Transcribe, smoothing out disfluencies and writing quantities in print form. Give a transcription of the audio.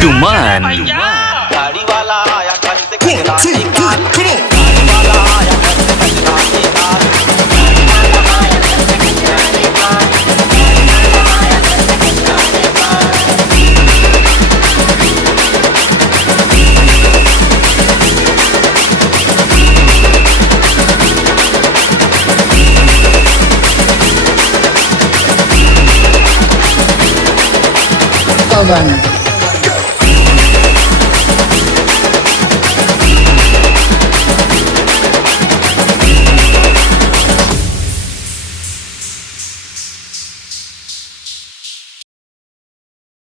तुमान गाड़ी वाला आया घर से कचरा निकाल, गाड़ी वाला आया घर से कचरा निकाल, गाड़ी वाला आया घर से कचरा निकाल, गाड़ी वाला आया घर से कचरा PAWAN